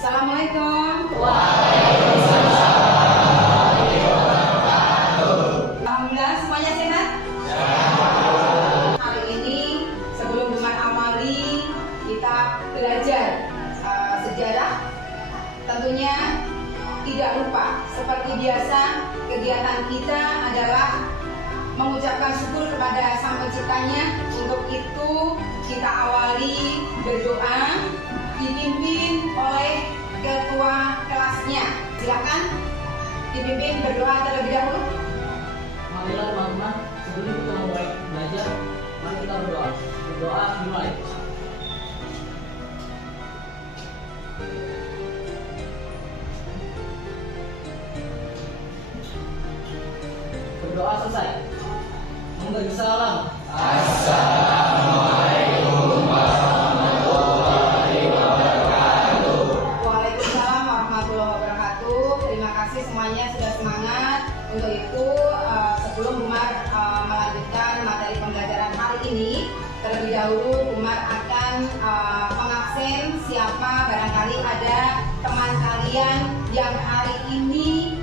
Assalamualaikum. Alhamdulillah semuanya sehat? Hari ini sebelum Jumat Amali kita belajar sejarah. Tentunya tidak lupa seperti biasa kegiatan kita adalah mengucapkan syukur kepada Sang Penciptanya. Untuk itu kita awali berdoa dipimpin oleh ketua kelasnya. Silakan dipimpin berdoa terlebih dahulu. Marilah teman-teman, sebelum kita mulai belajar, mari kita berdoa. Berdoa dimulai. Berdoa selesai. Memberi salam. Assalamualaikum warahmatullahi wabarakatuh. Waalaikumsalam warahmatullahi wabarakatuh. Terima kasih semuanya sudah semangat. Untuk itu sebelum Umar melanjutkan materi pembelajaran hari ini, terlebih dahulu Umar akan mengabsen siapa barangkali ada teman kalian yang hari ini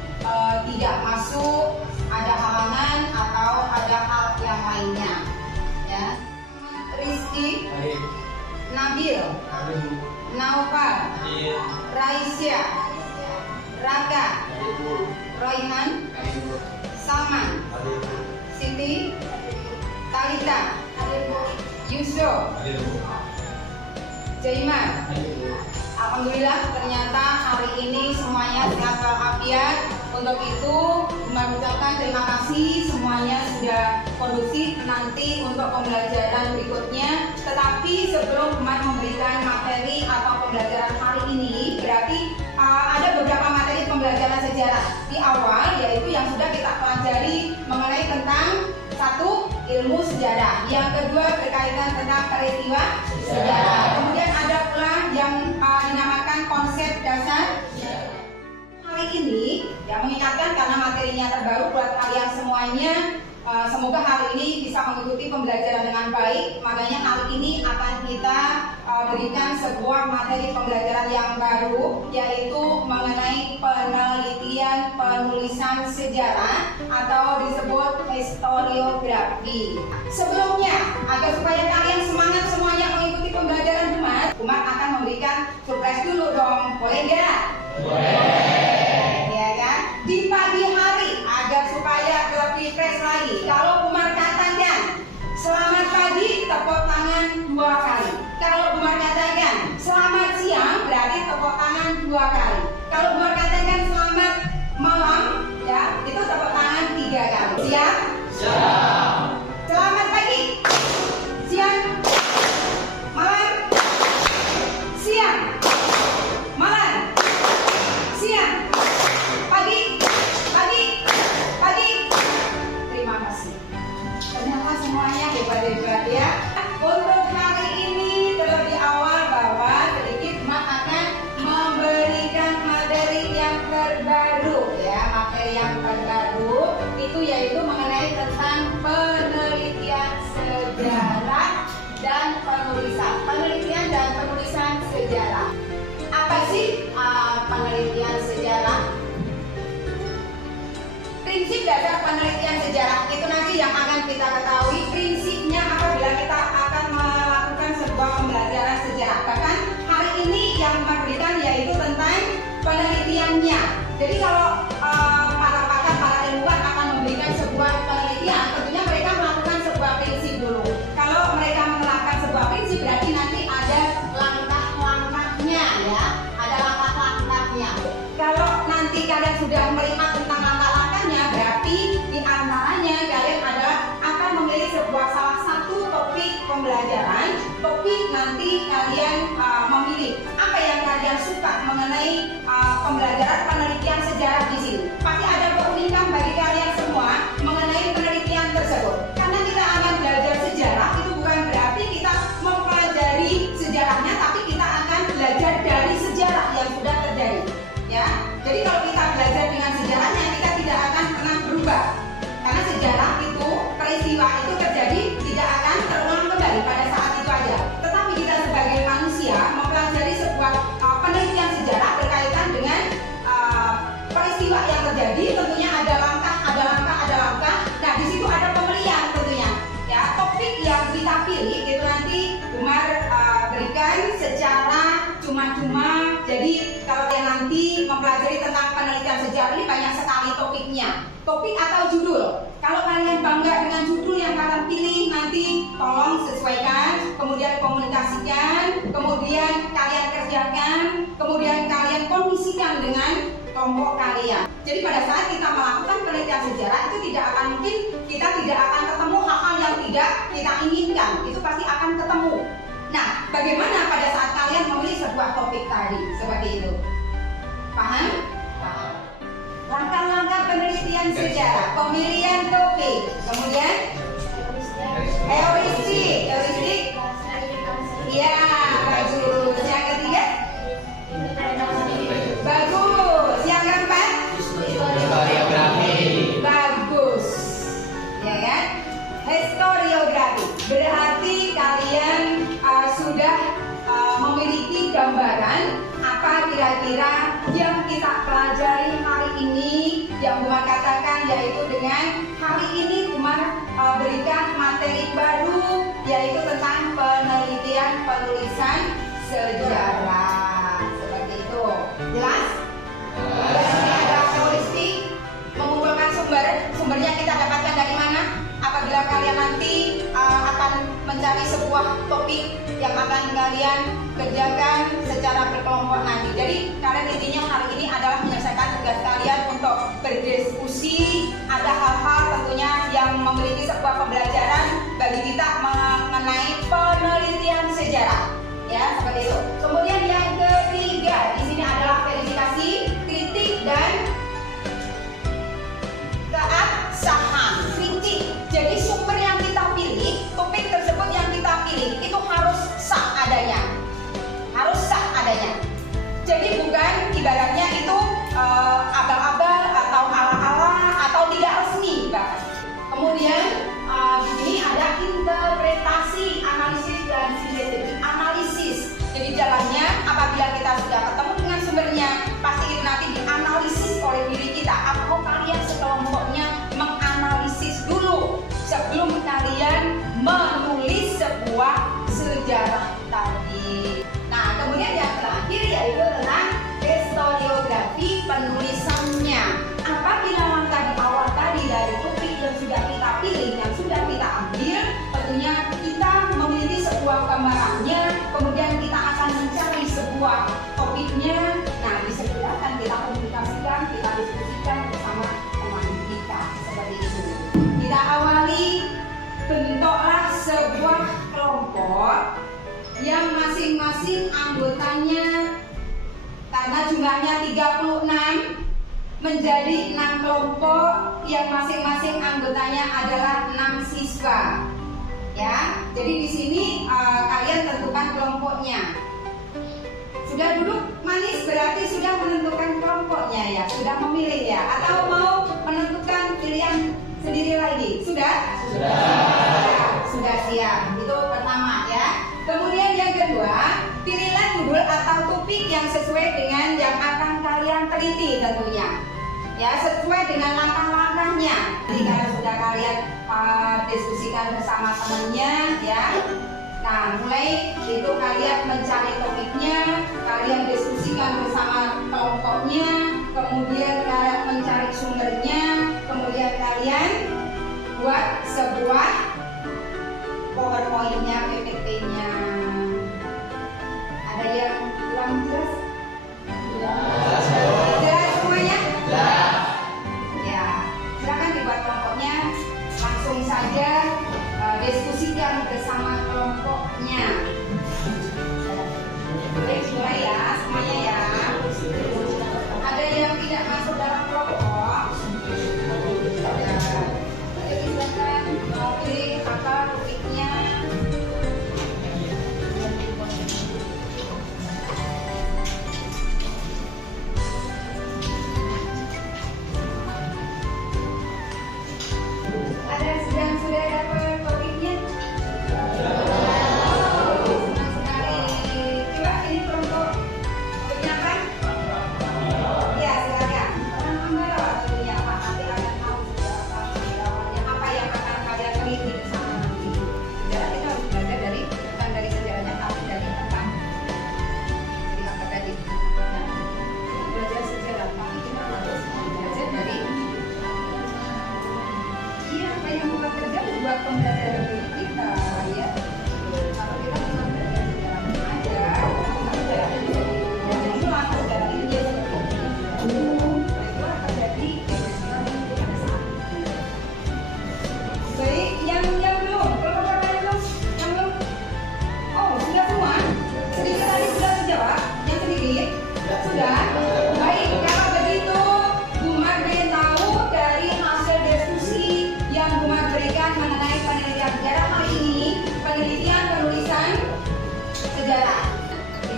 tidak masuk, ada halangan atau ada hal yang lainnya. Ya. Rizky, Nabil, Naufal, Raisya, Raka, Royhan, Salman, Siti, Talita, Yusuf, Jaiman. Alhamdulillah ternyata hari ini semuanya sehat walafiat. Untuk itu mengucapkan terima kasih semuanya sudah kondusif nanti untuk pembelajaran berikutnya. Tetapi sebelum Umar memberikan materi atau pembelajaran hari ini, berarti ada beberapa materi pembelajaran sejarah di awal, yaitu yang sudah kita pelajari mengenai tentang satu, ilmu sejarah, yang kedua berkaitan tentang peristiwa sejarah, kemudian ada pula yang dinamakan konsep dasar. Hari ini yang mengingatkan karena materinya terbaru buat kalian semuanya, semoga hari ini bisa mengikuti pembelajaran dengan baik. Makanya hari ini akan kita berikan sebuah materi pembelajaran yang baru, yaitu mengenai penelitian penulisan sejarah atau disebut historiografi. Sebelumnya, agar supaya kalian semangat semuanya mengikuti pembelajaran Umar akan memberikan surprise dulu dong, boleh nggak? Boleh. Ya kan? Di pagi hari agar supaya lebih fresh lagi. Kalau Umar katakan selamat pagi, tepuk tangan 2 kali. Kalau Umar katakan selamat siang, berarti tepuk tangan 2 kali. Kalau Umar katakan selamat malam, ya itu tepuk tangan 3 kali. Siap? Siap. Selamat pagi, siang, malam, siang, malam, siang, pagi, pagi, pagi. Terima kasih. Ternyata semuanya hebat-hebat ya. Untuk hari ini terlebih awal bahwa sedikit Mak akan memberikan materi yang terbaru ya. Materi yang terbaru itu yaitu mengenai tentang penelitian sejarah dan penulisan. Penelitian dan penulisan sejarah. Apa sih penelitian sejarah? Prinsip dasar penelitian sejarah itu nanti yang akan kita ketahui prinsipnya apabila kita akan melakukan sebuah pembelajaran sejarah. Bahkan hari ini yang memberikan yaitu tentang penelitiannya. Jadi kalau para pakar, para ilmuwan akan memberikan sebuah penelitian, tentunya mereka melakukan sebuah prinsip dulu. Kalau mereka menerapkan sebuah prinsip, berarti nanti ada langkah-langkahnya ya, ada langkah-langkahnya. Kalau nanti kalian sudah melihat tentang langkah-langkahnya, berarti di antaranya kalian akan memilih sebuah salah satu topik pembelajaran. Topik nanti kalian memilih apa yang kalian suka mengenai pembelajaran penelitian sejarah di sini. Pasti ada keunikan bagi kalian semua mengenai penelitian tersebut. Karena kita akan belajar sejarah, itu bukan berarti kita mempelajari sejarahnya, tapi kita akan belajar dari sejarah yang sudah terjadi. Ya, jadi kalau kita belajar dengan sejarahnya, kita tidak akan pernah berubah. Karena sejarah itu, peristiwa itu terjadi tidak akan terulang kembali pada saat itu aja. Tetapi kita sebagai manusia cuma-cuma. Jadi kalau dia nanti mempelajari tentang penelitian sejarah ini banyak sekali topiknya. Topik atau judul. Kalau kalian bangga dengan judul yang kalian pilih, nanti tolong sesuaikan, kemudian komunikasikan, kemudian kalian kerjakan, kemudian kalian kondisikan dengan kelompok kalian. Jadi pada saat kita melakukan penelitian sejarah itu tidak akan mungkin kita tidak akan ketemu hal-hal yang tidak kita inginkan. Itu pasti akan ketemu. Nah, bagaimana pada saat kalian memilih sebuah topik tadi seperti itu? Paham? Langkah-langkah penelitian sejarah, pemilihan topik, kemudian heuristik, ya bagus. Yang ketiga, bagus. Yang keempat, Historiografi. bagus, ya kan? Historiografi berarti kalian sudah memiliki gambaran apa kira-kira yang kita pelajari hari ini, yang Umar katakan yaitu dengan hari ini Umar berikan materi baru yaitu tentang penelitian penulisan sejarah. Seperti itu. Jelas? Ada heuristik, mengumpulkan sumbernya kita dapatkan dari mana? Apabila kalian nanti akan mencari sebuah topik yang akan kalian kerjakan secara berkelompok nanti. Jadi kalian intinya hari ini adalah menyelesaikan tugas kalian untuk berdiskusi. Ada hal-hal tentunya yang memiliki sebuah pembelajaran bagi kita mengenai penelitian sejarah. Ya, seperti itu. Kemudian yang ketiga di sini adalah verifikasi, kritik dan keabsahan. Kritik. Jadi sumber yang kita pilih, topik tersebut yang kita pilih itu harus sah adanya. Harus sah adanya. Jadi bukan ibaratnya itu abal-abal atau ala-ala atau tidak resmi bahkan. Kemudian di sini ada interpretasi, analisis dan sintesis. Analisis. Jadi jalannya apabila kita sudah ketemu dengan sumbernya, pasti itu nanti dianalisis oleh diri kita. Atau kalian sekelompoknya menganalisis dulu sebelum kalian menulis sebuah sejarah tadi. Nah, kemudian yang terakhir yaitu tentang historiografi penulisannya. Apabila langkah di awal tadi dari topik yang sudah kita pilih, yang sudah kita ambil, tentunya kita memiliki sebuah gambarannya, kemudian kita akan mencari sebuah topiknya. Nah, disegerakan kita komunikasikan, kita diskusikan bersama teman kita seperti itu. Kita awali, bentuklah sebuah kelompok yang masing-masing anggotanya karena jumlahnya 36 menjadi 6 kelompok yang masing-masing anggotanya adalah 6 siswa. Ya, jadi di sini kalian tentukan kelompoknya. Sudah duduk manis berarti sudah menentukan kelompoknya ya, sudah memilih ya, atau mau menentukan pilihan sendiri lagi? Sudah? Sudah siap. Itu pertama ya. Kemudian yang kedua, pilihlah judul atau topik yang sesuai dengan yang akan kalian teliti tentunya. Ya, sesuai dengan langkah-langkahnya. Jadi kalau sudah kalian diskusikan bersama temannya ya. Nah, mulai itu kalian mencari topiknya, kalian diskusikan bersama kelompoknya, kemudian kalian mencari sumbernya, kemudian kalian buat sebuah PowerPoint-nya, PPT-nya. Ada yang kurang jelas? Jelas semuanya? Ya, silakan dibuat kelompoknya. Langsung saja diskusikan bersama kelompoknya. Boleh mulai ya, semuanya ya. Ada yang tidak masuk dalam kelompok? Ya. Ayo silakan pilih apa topiknya.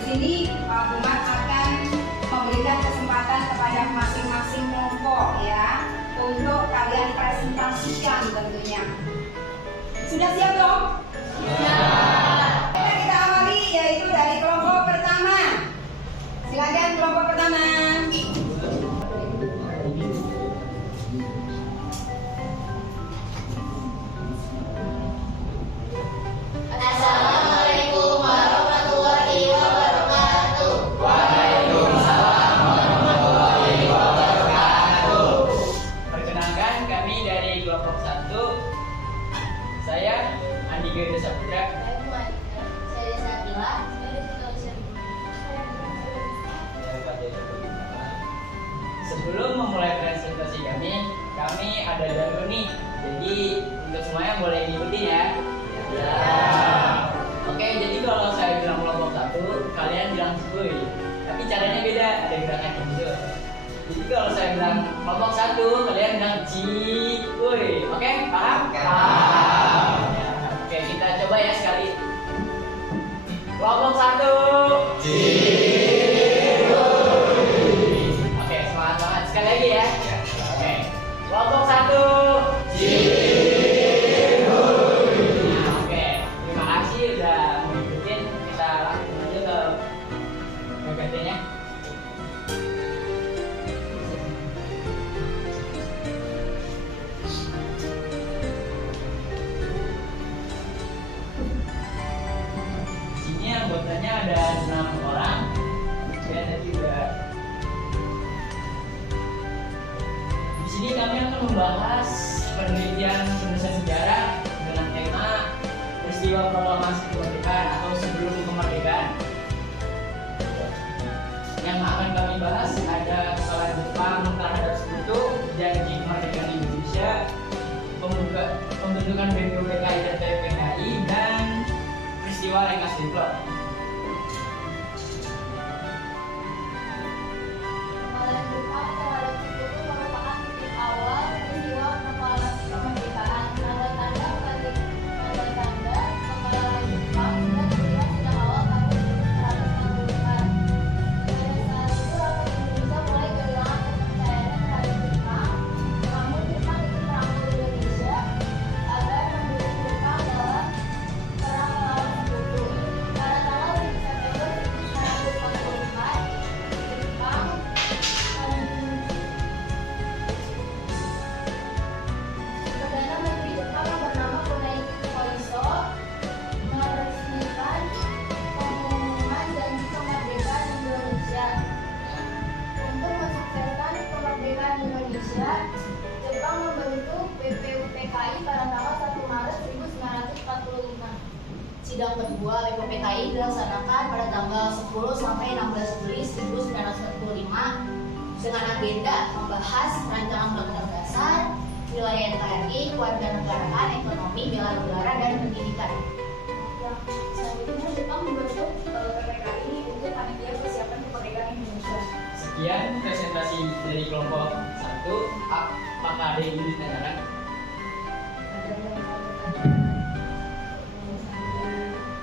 sini Umar akan memberikan kesempatan kepada masing-masing kelompok ya untuk kalian presentasikan tentunya. Sudah siap belum? Kita awali yaitu dari kelompok pertama. Silakan kelompok pertama. Assalamualaikum warahmatullahi wabarakatuh. Waalaikumsalam warahmatullahi wabarakatuh. Perkenalkan, kami dari kelompok 1. Saya Andi Gede Saputra. Saya Satila. Sebelum memulai presentasi kami ada dahulu nih. Jadi untuk semuanya boleh diikuti ya. Oke, jadi kalau saya bilang kelompok 1, kalian bilang cuy. Tapi caranya beda, ada gerakan gitu. Jadi kalau saya bilang kelompok 1, kalian bilang cuy. Oke, paham? Paham. Oke, kita coba ya sekali. Kelompok 1. Oke, semangat sekali lagi ya. Oke, kelompok 1. Nah, oke, terima kasih udah mengikuti. Kita langsung aja ke PPT-nya. Sini anggotanya ada 6 orang. Ya, tadi udah. Di sini kami akan membahas penelitian penulisan sejarah dengan tema peristiwa proklamasi kemerdekaan atau sebelum kemerdekaan. Yang akan kami bahas ada kekalahan Jepang terhadap Sekutu, janji kemerdekaan Indonesia, pembentukan BPUPKI dan TPKI, dan peristiwa Rengas Dengklok. Kekalahan Jepang terhadap Sekutu merupakan titik awal peristiwa proklamasi kemerdekaan. Tanda-tanda kekalahan Jepang sudah terlihat sejak awal tahun 1945. Pada saat itu rakyat Indonesia mulai kehilangan kepercayaannya terhadap Jepang. Namun Jepang ikut merangkul Indonesia agar mendukung Jepang dalam perang melawan Sekutu. Pada tanggal 7 September 1945, Jepang Perdana Menteri Jepang yang bernama Kunihiko Koiso meresmikan pengumuman janji kemerdekaan Indonesia. Untuk mensukseskan kemerdekaan Indonesia, Jepang membentuk BPUPKI pada tanggal 1 Maret 1945. Sidang kedua BPUPKI dilaksanakan pada tanggal 10 sampai 16 Juli 1945 dengan agenda membahas rancangan undang-undang dasar, wilayah NKRI, kewarganegaraan, ekonomi, bela negara, dan pendidikan. Selanjutnya Jepang membentuk PPKI untuk panitia persiapan kemerdekaan Indonesia. Sekian presentasi dari kelompok 1. Apakah ada yang ingin ditanyakan?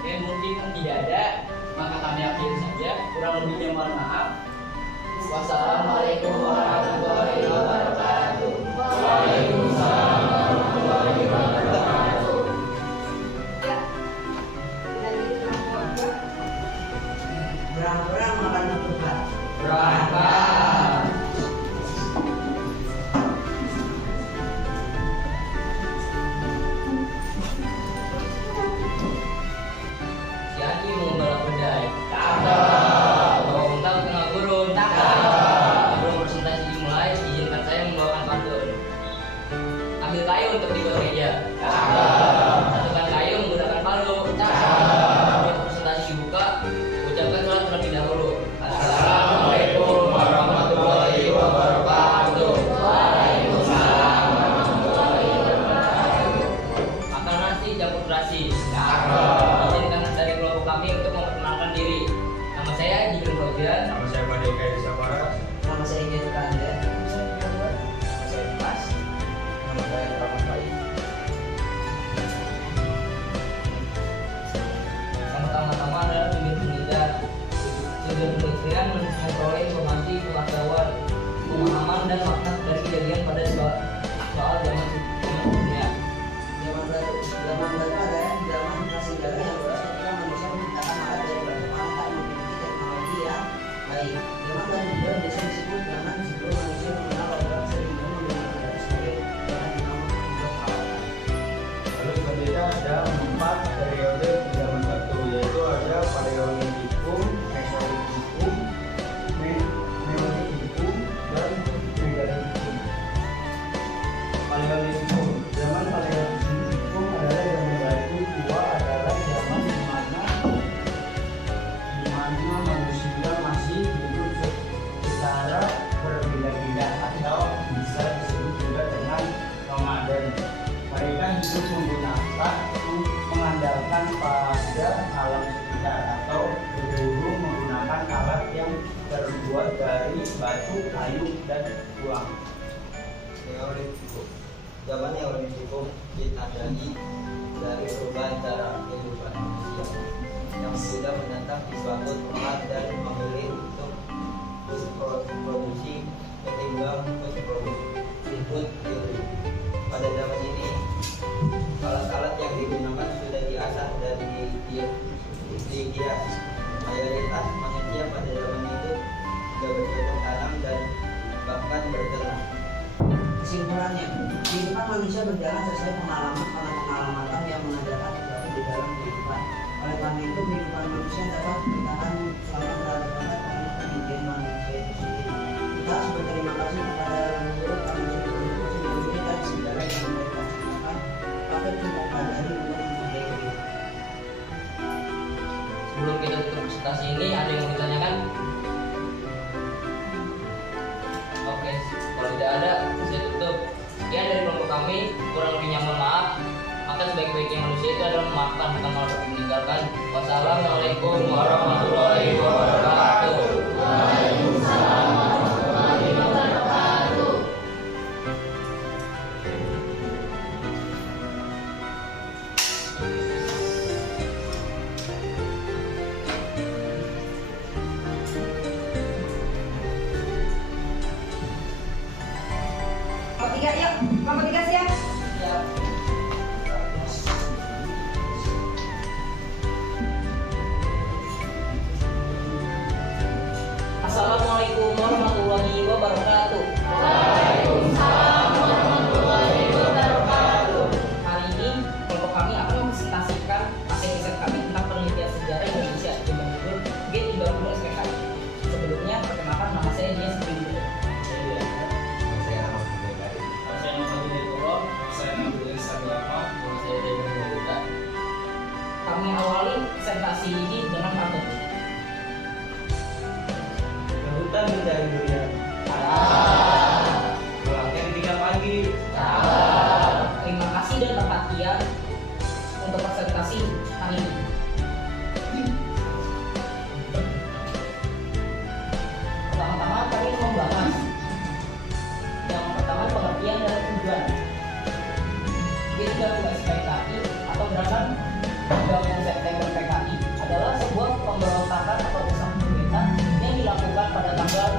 Oke, mungkin tidak ada, maka kami akhiri saja. Kurang lebihnya mohon maaf. Wassalamualaikum warahmatullahi wabarakatuh. Waalaikumsalam warahmatullahi wabarakatuh. Ya. Dari kelompok 2. Berang-berang makan ketupat. Berangkat. Si Haji mau balap bedai. Cakep. Bawa untal tengah gurun. Cakep. Sebelum presentasi dimulai, izinkan saya membawakan pantun. Ambil kayu untuk dibuat meja. Cakep. Satukan kayu menggunakan palu. Cakep. Sebelum presentasi dibuka, ucapkan salam terlebih dahulu. Assalamualaikum pengetahuan, pemahaman dan makna dari kejadian pada soal zaman dunia. Zaman baru adalah zaman prasejarah yang luas ketika manusia menciptakan alat dari bahan tak memiliki teknologi yang baik. Zaman baru juga biasa disebut zaman sebelum manusia mengenal obat sehingga menggunakan batu sebagai bahan utama untuk peralatan. Lalu selanjutnya ada 4 periode zaman batu, yaitu ada Paleolitikum, Mesolitikum, Neolitikum, dan Megalitikum. Paleolitikum. Zaman Paleolitikum adalah zaman batu tua, adalah zaman di mana manusia masih hidup secara berpindah-pindah atau bisa disebut juga dengan nomaden. Mereka hidup mengandalkan pada alam sekitar atau berburu menggunakan alat yang terbuat dari batu, kayu, dan tulang. Neolitikum. Zaman Neolitikum ditandai dari perubahan cara kehidupan manusia yang sudah menetap di suatu tempat dan memilih untuk produksi ketimbang input teori. Pada zaman ini, alat-alat yang digunakan sudah diasah dan dihias. Mayoritas manusia pada zaman itu sudah bercocok tanam dan bahkan berternak. Kesimpulannya, kehidupan manusia berjalan sesuai pengalaman yang mengajarkan sesuatu di dalam kehidupan. Oleh karena itu, kehidupan manusia dapat bertahan selama berada karena pendidikan manusia itu sendiri. Kita harus berterima kasih kepada leluhur karena sudah berkontribusi dan sejarah yang mereka ciptakan. Tapi kita pelajari untuk memperbaiki kehidupan. Sebelum kita tutup presentasi ini, ada yang mau ditanyakan? Oke, kalau tidak ada, saya tutup. Sekian dari kelompok kami, kurang lebihnya mohon maaf. Maka sebaik-baiknya manusia itu adalah memaafkan, bukan malah meninggalkan. Wassalamualaikum warahmatullahi wabarakatuh. Waalaikumsalam warahmatullahi wabarakatuh. Kelompok 3 yuk, kelompok 3 siap. Assalamualaikum warahmatullahi wabarakatuh. Waalaikumsalam warahmatullahi wabarakatuh. Hari ini kelompok kami akan mempresentasikan hasil riset kami tentang penelitian sejarah Indonesia dengan judul G30 SPKI. Sebelumnya, perkenalkan nama saya Dias Bindu. Saya nama Bidekari. Saya Muhammad Hidayatullah, saya Nabil Sagrama, saya dari Bogor. Kami awali presentasi ini dengan pantun. Hutan mencari durian. Pulangnya di 3 pagi. Terima kasih dan perhatian untuk presentasi hari ini. Pertama-tama kami membahas yang pertama pengertian dan tujuan. G30 SPKI atau gerakan 30 September PKI adalah sebuah pemberontakan atau usaha kudeta yang dilakukan pada tanggal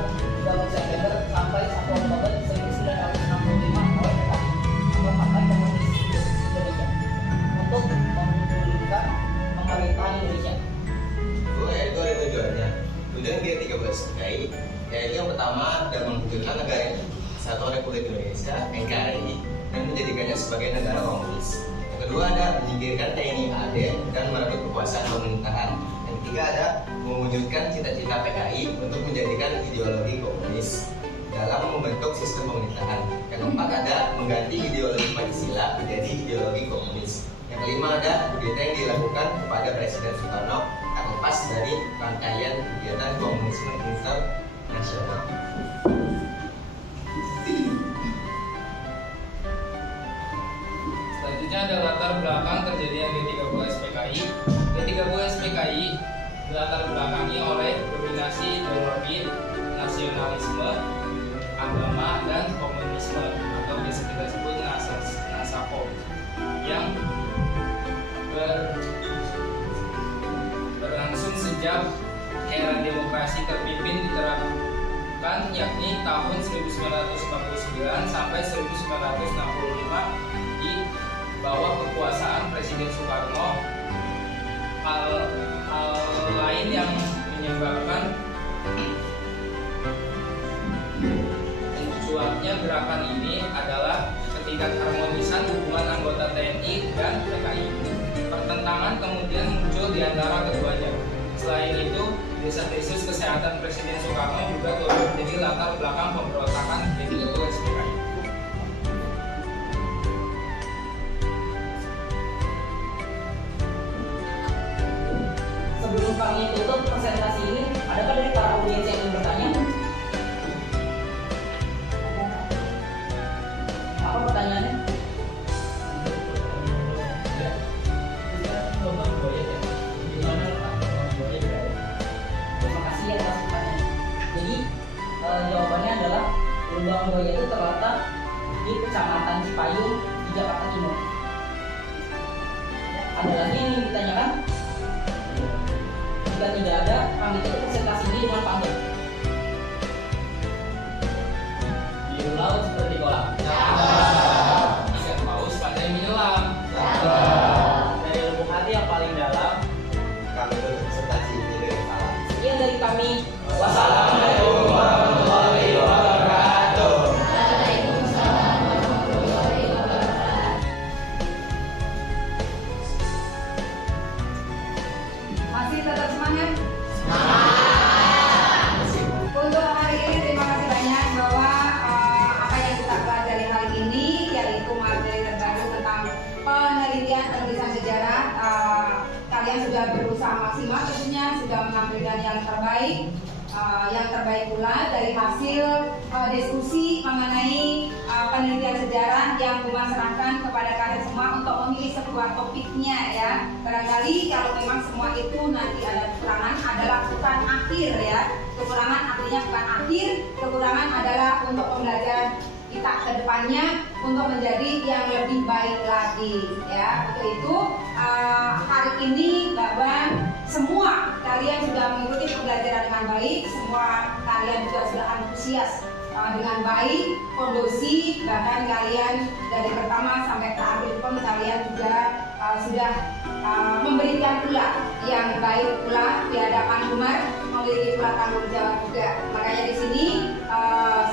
30 September sampai 1 Oktober 1965 oleh PKI atau Partai Komunis Indonesia untuk menggulingkan pemerintahan Indonesia. Itu ada tujuannya. Tujuan G30 SPKI yaitu yang pertama dan mewujudkan negara Kesatuan Republik Indonesia (NKRI) dan menjadikannya sebagai negara komunis. Yang kedua ada menyingkirkan TNI AD dan merebut kekuasaan pemerintahan. Yang ketiga ada mewujudkan cita-cita PKI untuk menjadikan ideologi komunis dalam membentuk sistem pemerintahan. Yang keempat ada mengganti ideologi Pancasila menjadi ideologi komunis. Yang kelima ada kudeta yang dilakukan kepada Presiden Soekarno tak lepas dari rangkaian kegiatan komunisme internasional. Selanjutnya ada latar belakang terjadinya G30 SPKI. G30 SPKI dilatar belakangi oleh dominasi ideologi nasionalisme, agama, dan komunisme atau biasa kita sebut Nasako yang berlangsung sejak era demokrasi terpimpin diterapkan dilakukan yakni tahun 1949 sampai 1965 di bawah kekuasaan Presiden Soekarno. Hal lain yang menyebabkan mencuatnya gerakan ini adalah ketidakharmonisan hubungan anggota TNI dan PKI. Pertentangan kemudian muncul di antara keduanya. Selain itu, desas-desus kesehatan Presiden Soekarno juga turut menjadi latar belakang pemberontakan GTIU SPKI. Sebelum kami tutup presentasi ini, adakah dari para audiens yang ingin bertanya? Apa pertanyaannya? Terima kasih atas pertanyaan. Jadi jawabannya adalah Lubang Buaya itu terletak di Kecamatan Cipayung di Jakarta Timur. Ada lagi yang ingin ditanyakan? Jika tidak ada, kami tutup presentasi ini dengan pantun. Biru laut seperti kolam. Ikan paus pandai menyelam. Dari lubuk hati yang paling dalam, Kami tutup presentasi ini dengan salam. Sekian dari kami. Wassalamualaikum warahmatullahi wabarakatuh. Masih tetap semangat? Untuk hari ini terima kasih banyak bahwa apa yang kita pelajari hari ini yaitu materi terbaru tentang penelitian penulisan sejarah. Kalian sudah berusaha maksimal, tentunya sudah menampilkan yang terbaik pula dari hasil diskusi mengenai penelitian sejarah yang Buma serahkan kepada kalian semua untuk memilih sebuah topiknya ya. Barangkali kalau memang semua itu nanti ada kekurangan adalah bukan akhir ya. Kekurangan artinya bukan akhir, kekurangan adalah untuk pembelajaran kita ke depannya untuk menjadi yang lebih baik lagi ya. Untuk itu hari ini bahwa semua kalian sudah mengikuti pembelajaran dengan baik, semua kalian juga sudah antusias dengan baik, kondusi, bahkan kalian dari pertama sampai terakhir pun kalian juga sudah memberikan pula yang baik pula di hadapan Umar, memiliki pula tanggung jawab juga. Makanya di sini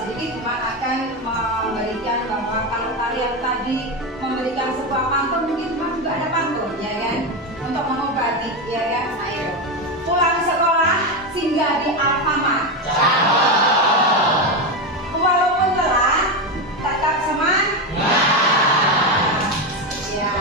sedikit Umar akan memberikan bahwa kalau kalian tadi memberikan sebuah pantun, mungkin Umar juga ada pantun ya kan, untuk mengobati ya kan. Ayo pulang sekolah singgah di Alfamart. Walaupun telat tetap semangat. Ya,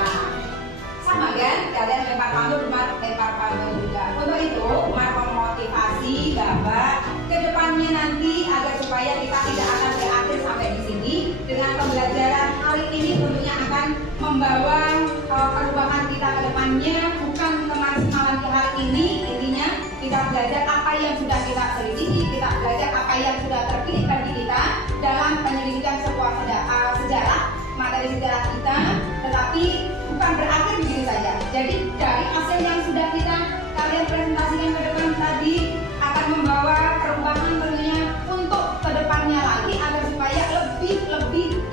sama kan? Kalian lempar pantun, lempar pantun juga. Untuk itu, Umar memotivasi bahwa kedepannya nanti agar supaya kita tidak akan berakhir sampai di sini dengan pembelajaran hari ini tentunya akan membawa perubahan kita ke depannya, bukan kemaksimalan di hari ini. Intinya kita belajar apa yang sudah kita selidiki, kita belajar apa yang sudah terpilih bagi kita dalam penyelidikan sebuah sejarah, materi sejarah kita, tetapi bukan berakhir begitu saja. Jadi dari hasil yang sudah kalian presentasikan ke depan tadi akan membawa perubahan tentunya untuk kedepannya lagi agar supaya lebih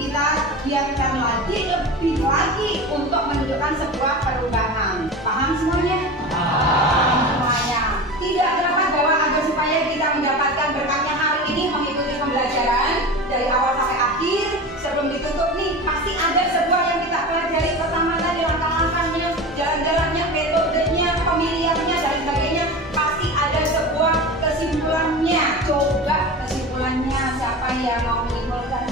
kita giatkan lagi, lebih lagi untuk menunjukkan sebuah perubahan. Paham semuanya? Paham semuanya. Tidak dapat bahwa agar supaya kita mendapatkan berkatnya hari ini mengikuti pembelajaran dari awal sampai akhir. Sebelum ditutup nih pasti ada sebuah yang kita pelajari pertama tadi, langkah-langkahnya, jalan-jalannya, metodenya, pemilihannya dan sebagainya. Pasti ada sebuah kesimpulannya. Coba kesimpulannya siapa yang mau menyimpulkan?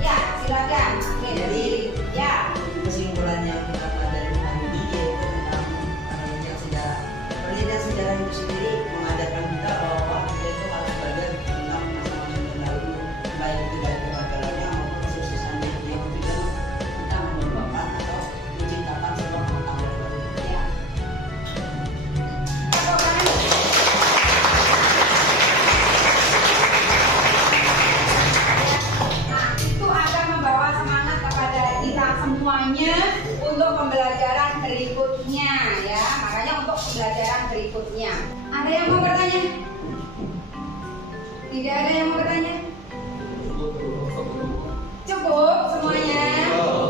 Ya, silakan. Jadi, ya. Kesimpulan yang kita pelajari hari ini yaitu tentang penelitian sejarah. Penelitian sejarah itu sendiri mengajarkan kita bahwa kita itu harus belajar tentang masa-masa terdahulu, baik itu dari kegagalannya maupun kesuksesannya, yang tidak kita mengembangkan atau menciptakan sebuah pengetahuan baru. Ya. Tepuk tangan. Nah, itu akan membawa semangat kepada kita semuanya untuk pembelajaran berikutnya ya. Makanya untuk pembelajaran berikutnya. Ada yang mau bertanya? Tidak Tidak ada yang mau bertanya? Cukup semuanya?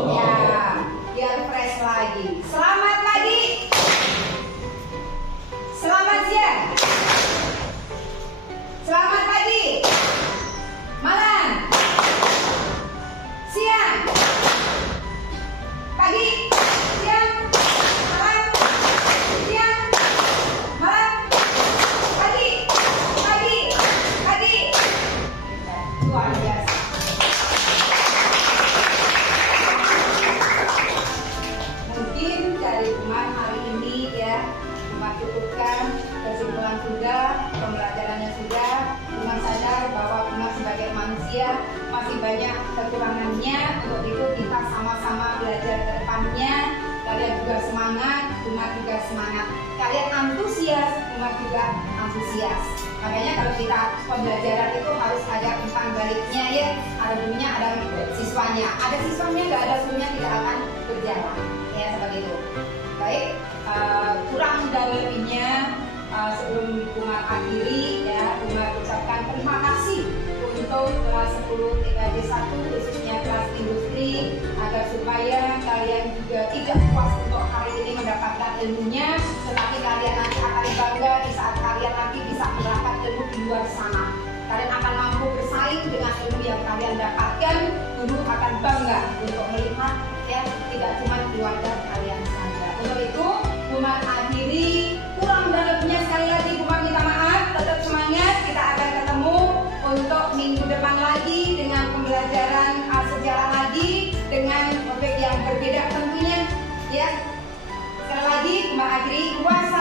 Ya, biar fresh lagi. Selamat pagi. Selamat siang. Selamat pagi. Malam. Siang. Pagi. Siang. Malam. Siang. Malam. Pagi. Pagi. Pagi. Luar biasa. Mungkin dari Umar hari ini ya, Umar cukupkan kesimpulan sudah, pembelajarannya sudah. Umar sadar bahwa Umar sebagai manusia masih banyak kekurangannya. Untuk itu kita sama-sama belajar ke depannya. Kalian juga semangat, Umar juga semangat. Kalian antusias, Umar juga antusias. Makanya kalau kita pembelajaran itu harus ada umpan baliknya ya. Ada gurunya, ada siswanya. Ada siswanya, nggak ada gurunya tidak akan berjalan. Ya seperti itu. Baik, kurang dan lebihnya sebelum Umar akhiri ya, Umar ucapkan terima kasih untuk kelas 10 TKJ 1 khususnya kelas industri, agar supaya kalian juga tidak puas untuk hari ini mendapatkan ilmunya, tetapi kalian nanti akan bangga di saat kalian nanti bisa mendapat ilmu di luar sana. Kalian akan mampu bersaing dengan ilmu yang kalian dapatkan. Guru akan bangga untuk melihat ya, tidak cuma keluarga kalian saja. Untuk itu Umar akhiri, kurang dan lebihnya sekali lagi Umar minta maaf. Tetap semangat, kita akan ketemu untuk minggu depan lagi dengan pembelajaran sejarah lagi dengan topik yang berbeda tentunya ya. Sekali lagi Umar akhiri, puas